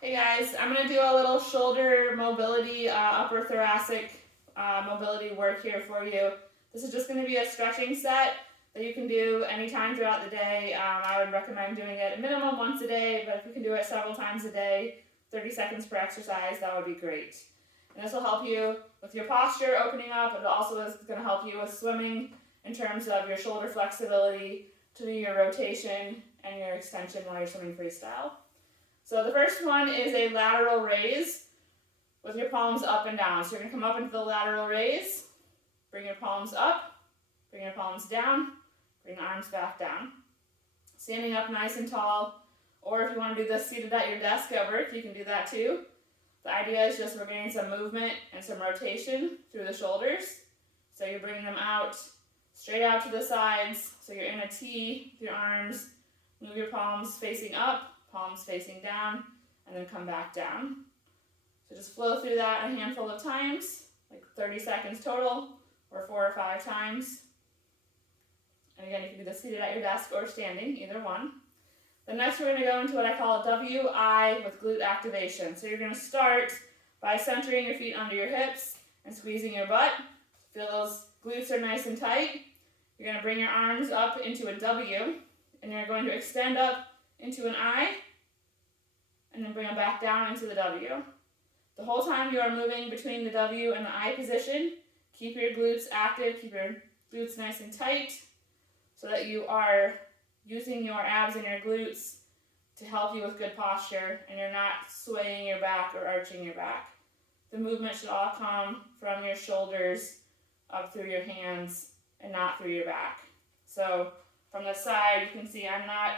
Hey guys, I'm going to do a little shoulder mobility, upper thoracic mobility work here for you. This is just going to be a stretching set that you can do anytime throughout the day. I would recommend doing it a minimum once a day, but if you can do it several times a day, 30 seconds per exercise, that would be great. And this will help you with your posture opening up. It also is going to help you with swimming in terms of your shoulder flexibility to do your rotation and your extension while you're swimming freestyle. So the first one is a lateral raise with your palms up and down. So you're going to come up into the lateral raise, bring your palms up, bring your palms down, bring your arms back down. Standing up nice and tall, or if you want to do this seated at your desk at work, you can do that too. The idea is just we're getting some movement and some rotation through the shoulders. So you're bringing them out, straight out to the sides, so you're in a T with your arms. Move your palms facing up, palms facing down, and then come back down. So just flow through that a handful of times, like 30 seconds total, or 4 or 5 times. And again, you can do this seated at your desk or standing, either one. Then next we're going to go into what I call a WI with glute activation. So you're going to start by centering your feet under your hips and squeezing your butt. Feel those glutes are nice and tight. You're going to bring your arms up into a W, and you're going to extend up into an I, and then bring them back down into the W. The whole time you are moving between the W and the I position, keep your glutes active, keep your glutes nice and tight, so that you are using your abs and your glutes to help you with good posture, and you're not swaying your back or arching your back. The movement should all come from your shoulders up through your hands and not through your back. So from the side, you can see I'm not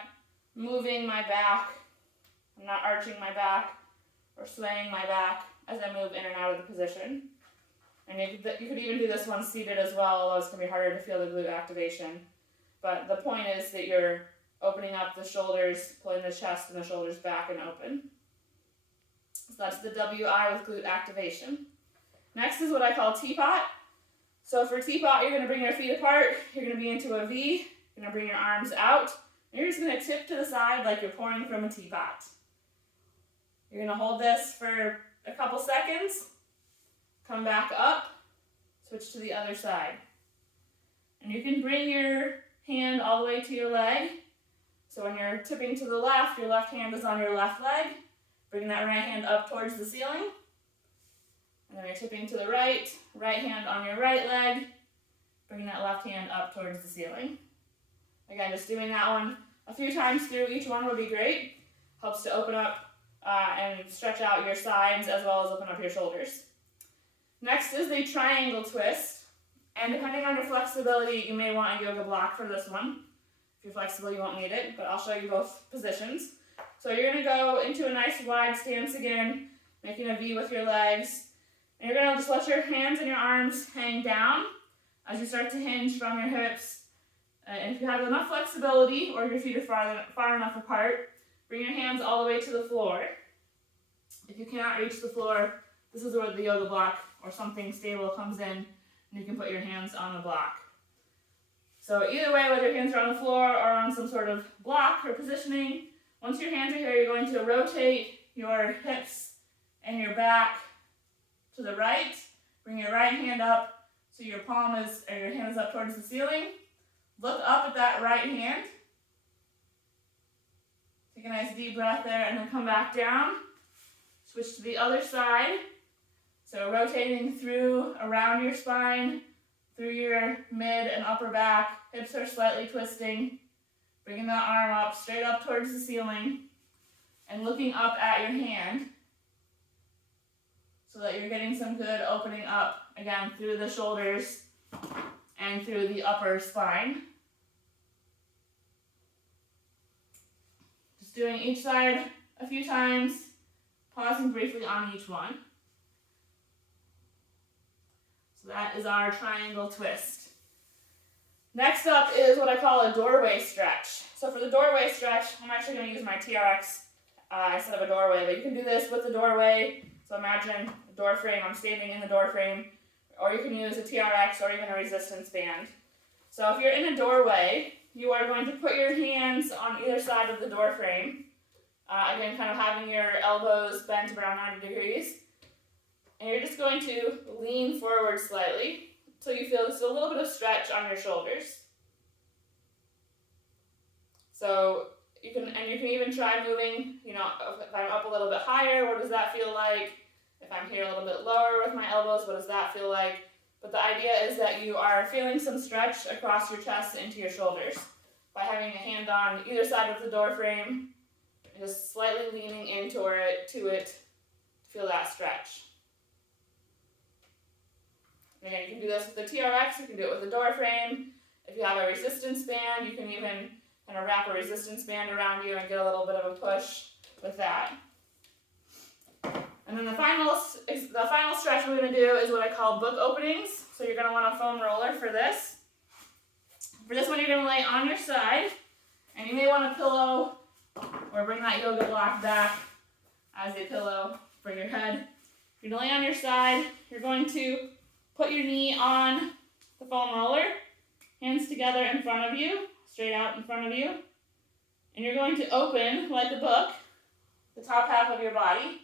moving my back, I'm not arching my back or swaying my back as I move in and out of the position. And you could even do this one seated as well, although it's going to be harder to feel the glute activation. But the point is that you're opening up the shoulders, pulling the chest and the shoulders back and open. So that's the WI with glute activation. Next is what I call teapot. So for teapot, you're going to bring your feet apart, you're going to be into a V, you're going to bring your arms out, and you're just going to tip to the side like you're pouring from a teapot. You're going to hold this for a couple seconds, come back up, switch to the other side. And you can bring your hand all the way to your leg. So when you're tipping to the left, your left hand is on your left leg. Bring that right hand up towards the ceiling. And then you're tipping to the right hand on your right leg. Bring that left hand up towards the ceiling. Again, just doing that one a few times through each one would be great. Helps to open up and stretch out your sides as well as open up your shoulders. Next is the triangle twist. And depending on your flexibility, you may want a yoga block for this one. If you're flexible, you won't need it, but I'll show you both positions. So you're going to go into a nice wide stance again, making a V with your legs. And you're going to just let your hands and your arms hang down as you start to hinge from your hips. And if you have enough flexibility or your feet are far enough apart, bring your hands all the way to the floor. If you cannot reach the floor, this is where the yoga block or something stable comes in, and you can put your hands on the block. So either way, whether your hands are on the floor or on some sort of block or positioning, once your hands are here, you're going to rotate your hips and your back to the right. Bring your right hand up so your hand is up towards the ceiling. Look up at that right hand. Take a nice deep breath there and then come back down. Switch to the other side. So rotating through, around your spine, through your mid and upper back. Hips are slightly twisting. Bringing that arm up, straight up towards the ceiling. And looking up at your hand so that you're getting some good opening up, again, through the shoulders and through the upper spine. Just doing each side a few times, pausing briefly on each one. So that is our triangle twist. Next up is what I call a doorway stretch. So for the doorway stretch, I'm actually going to use my TRX instead of a doorway, but you can do this with the doorway. So imagine a door frame, I'm standing in the door frame, or you can use a TRX or even a resistance band. So if you're in a doorway, you are going to put your hands on either side of the door frame Again, kind of having your elbows bent around 90 degrees. And you're just going to lean forward slightly until you feel just a little bit of stretch on your shoulders. So you can even try moving, if I'm up a little bit higher, what does that feel like? If I'm here a little bit lower with my elbows, what does that feel like? But the idea is that you are feeling some stretch across your chest into your shoulders by having a hand on either side of the door frame, and just slightly leaning into it to feel that stretch. And again, you can do this with the TRX, you can do it with the door frame. If you have a resistance band, you can even kind of wrap a resistance band around you and get a little bit of a push with that. And then the final stretch we're going to do is what I call book openings. So you're going to want a foam roller for this. For this one, you're going to lay on your side, and you may want a pillow or bring that yoga block back as a pillow for your head. You're going to lay on your side. You're going to put your knee on the foam roller, hands together in front of you, straight out in front of you. And you're going to open, like a book, the top half of your body.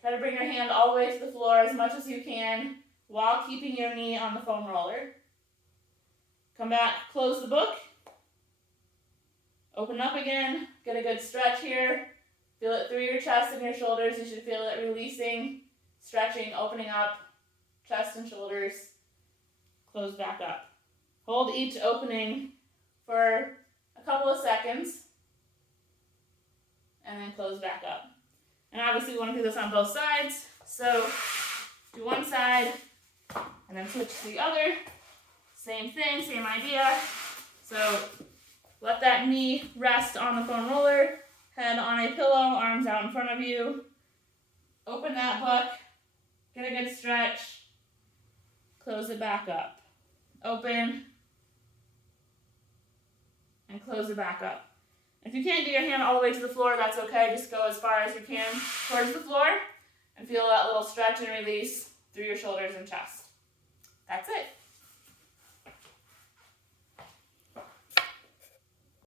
Try to bring your hand all the way to the floor as much as you can while keeping your knee on the foam roller. Come back, close the book. Open up again, get a good stretch here. Feel it through your chest and your shoulders. You should feel it releasing, stretching, opening up, chest and shoulders. Close back up. Hold each opening for a couple of seconds, and then close back up. And obviously we want to do this on both sides. So do one side, and then switch to the other. Same thing, same idea. So let that knee rest on the foam roller, head on a pillow, arms out in front of you. Open that book, get a good stretch, close it back up. Open, and close it back up. If you can't get your hand all the way to the floor, that's okay. Just go as far as you can towards the floor and feel that little stretch and release through your shoulders and chest. That's it.